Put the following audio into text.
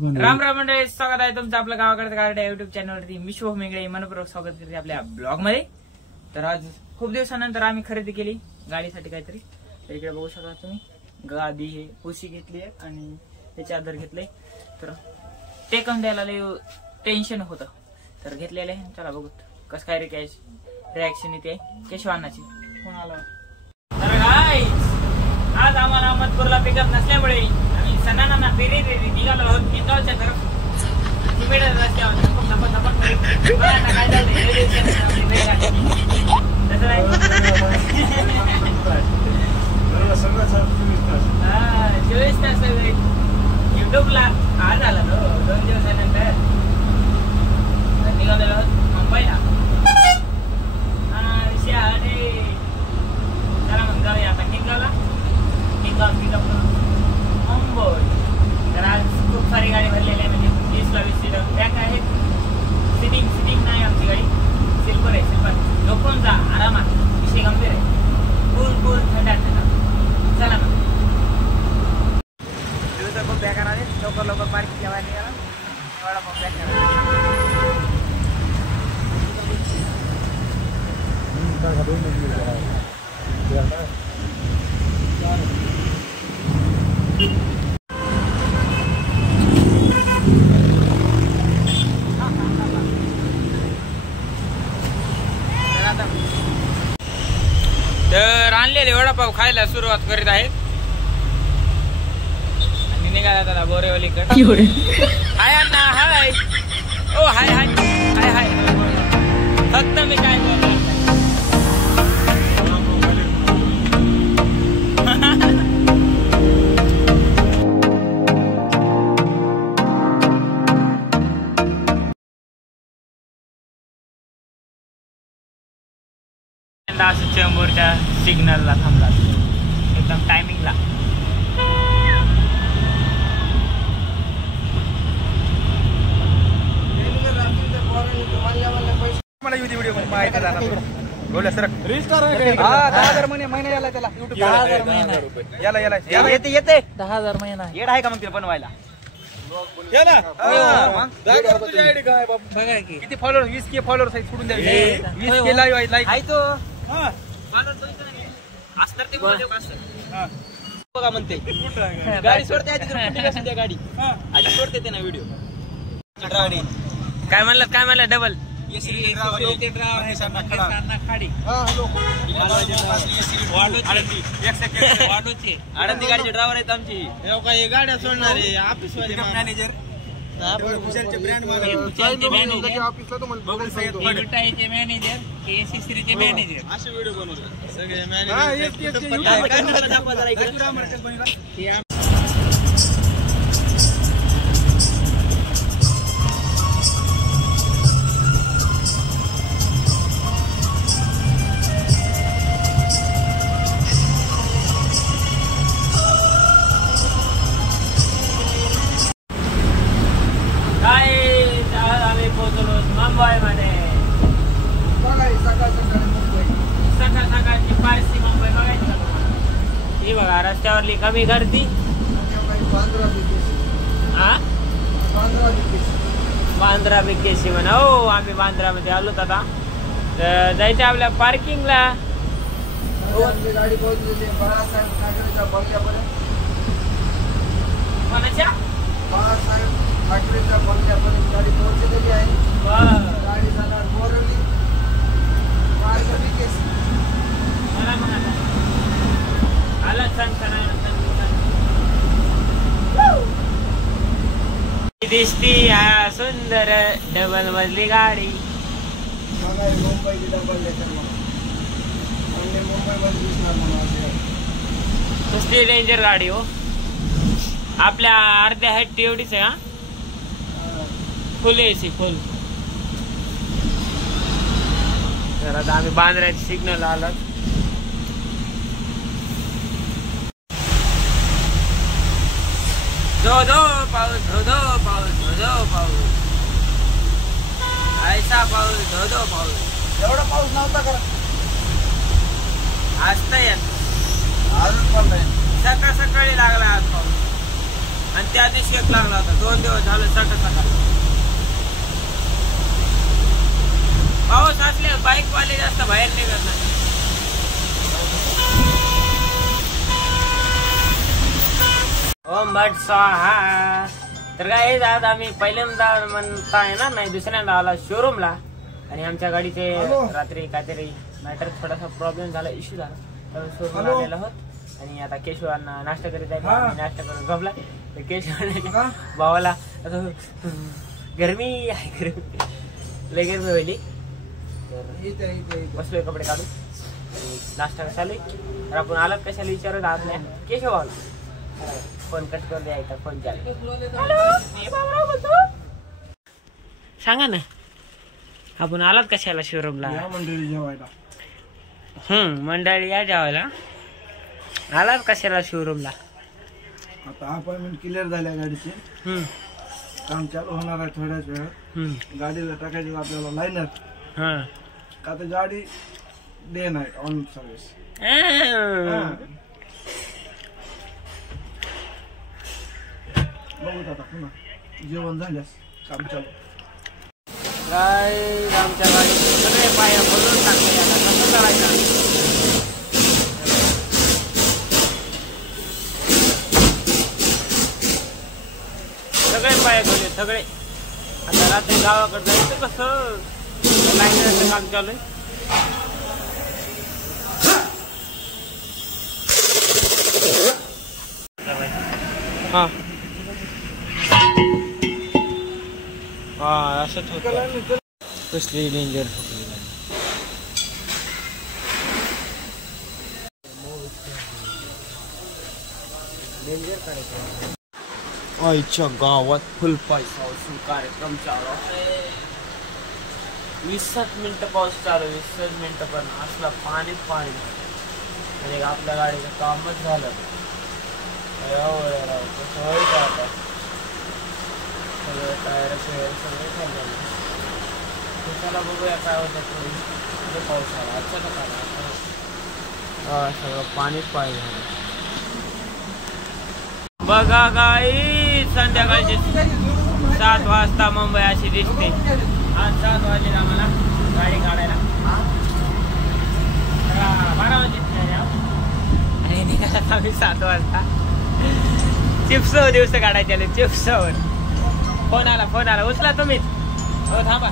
राम राम मंडळी, स्वागत आहे तुमचं आपलं गावाकडे गार्डन युट्यूब चॅनलवरती. मी शुभ मेंगळे मनपूर्वक स्वागत करते आपल्या ब्लॉग मध्ये. तर आज खूप दिवसानंतर आम्ही खरेदी केली गाडीसाठी काहीतरी. तर इकडे बघू शकता तुम्ही, गादी हे पुशी घेतली आहे आणि हे चादर घेतले. तर टेकन द्यायला लय टेन्शन होतं, तर घेतलेले. चला बघू कसं काय रिॲक्शन येते केशवानाची. फोन आला. तर गाईस, आज आम्हाला अहमदपूरला पिकअप नसल्यामुळे आम्ही सणाना फेरी निघालो आहोत इंदौरच्या तरफ. रस्त्यावर चोवीस तास युट्यूबला आज आला तो 2 दिवसानंतर निघालेलो आहोत मुंबईला. विषय आहे चला मग जाऊया आता किंगावला. पिकअप मुंबई. तर आज खूप सारी गाडी भरलेली आहे, म्हणजे 20-20 सीटर बॅक आहेत. सिटिंग नाही आमची गाडी, सिल्पर आहे. सिल्पर झोपून जा आरामात, विषय गंभीर आहे. कूल थंडा. चला मग दिवसा खूप बेकार आहे. लवकर पार्किंग ठेवायला निघाला. एवढा खूप बेकार तर आणलेले वडापाव खायला सुरुवात करीत आहेत आणि निघाला त्याला बोरेवलीकडे. हाय अण्णा, हाय. ओ हाय हाय हाय हाय. फक्त मी काय बोलणार असं चेंबूरच्या सिग्नलला थांबला एकदम टायमिंगला. येते 10,000 महिना येड आहे का मग ते बनवायला. किती फॉलोअर? 20K फॉलोअर्स आहेत. सोडून द्या 20K लाईक आहे तो. बघा म्हणते गाडी सोडते आधी, गाडी आधी सोडते ते ना व्हिडिओ. काय म्हणलं डबल आनंदी गाडीचे ड्रायव्हर आहेत आमची. गाड्या सोडणारे ऑफिस मॅनेजर, मॅनेजर असे व्हिडिओ बनवतात सगळे मॅनेजर. मुंबईमध्ये सकाळची पारसी मुंबई बघायची. ही बघा रस्त्यावरली कमी गर्दी. बांद्रा बिकेशी म्हणा. हो, आम्ही बांद्रामध्ये आलोत आता. तर जायचं आपल्या पार्किंगला. गाडी पोहोचलेली बाळासाहेब ठाकरेच्या बंगल्यापर्यंत. कोणाच्या? बाळासाहेब ठाकरेच्या बंगल्यापर्यंत गाडी पोहोचलेली आहे. गाडी जाणार बोरवली. दिसती सुंदर डबल मजली गाडी. मुंबईची डबल कसली डेंजर गाडी हो. आपल्या अर्ध्या हाईट एवढीच आहे. फुल एसी फुल. तर आता आम्ही बांद्र्याचे सिग्नल आलात. धो पाऊस, धो पाऊस, ऐसा पाऊस, धो पाऊस. एवढा पाऊस नव्हता का? आज तर अजून पण नाही. सकाळी लागला आज पाऊस. आणि त्या दिवशी एक लागला होता. 2 दिवस झालं सकाळ पाऊस असले बाईक वाले जास्त बाहेर निघत नाही. ओम भट स्वाहा. तर काय आज आम्ही पहिल्यांदा म्हणता येणार नाही, दुसऱ्यांदा आला शोरूमला. आणि आमच्या गाडीचे रात्री काहीतरी मॅटर थोडासा प्रॉब्लेम झाला, इश्यू झाला, तर शोरूमला आलेला आहोत. आणि आता केशवांना नाश्ता करीत आहे. नाश्ता करून झोपला तर केशवाने भावाला गरमी आहे, गरमी लय गरमी होईल. बसलोय कपडे काढून. नाश्ता कशाला तर आपण आलात कशाला विचारत आहात नाही केशव भावला. फोन कट करून द्यायचा, फोन चालू. सांगा ना आपण आलात कशाला शोरूमला? मंडळी जेवायला. मंडळी या जेवायला. आलात कशाला शोरूमला? आता अपॉइंटमेंट क्लिअर झाल्या गाडीची. काम चालू होणार आहे थोड्याच वेळात. गाडीला टाकायची आपल्याला लायनर. का तर गाडी डे नाईट ऑन सर्व्हिस. बघूत आता पुन्हा जेवण झाल्यास काम चालू. काय आमच्या गाडी सगळे पाय बदलून टाकले. आता कसं करायचं? सगळे पाय खोले सगळे. आता रात्री गावाकडे जायचं कसं? लाईनचं काम चालू आहे. हा हा असंच होतं. कसली डेंजर ठोकली गाडी. डेंजर करायचं. आईच्या गावात फुल पैसा असून कार्यक्रम चालू आहे. 20 मिनिटं पाऊस चालू. 20 मिनिटं पण असला पाणी पाणी. म्हणजे आपल्या गाडीचं कामच झालं. कसं व्हायचं आता? सगळं टायर सगळे खाल्लं. त्याला बघूया काय होतं. थोडी पाऊस आला अचानक आला. सगळं पाणीच पाणी झालं. बघा गाई संध्याकाळची 7 वाजता मुंबई अशी दिसते. आज 7 वाजले आम्हाला गाडी काढायला. 12 वाजले आणि निघाला आम्ही 7 वाजता. चिप्स दिवस काढायचे. चिप्सवर फोन आला उचला तुम्हीच. हो थांबा.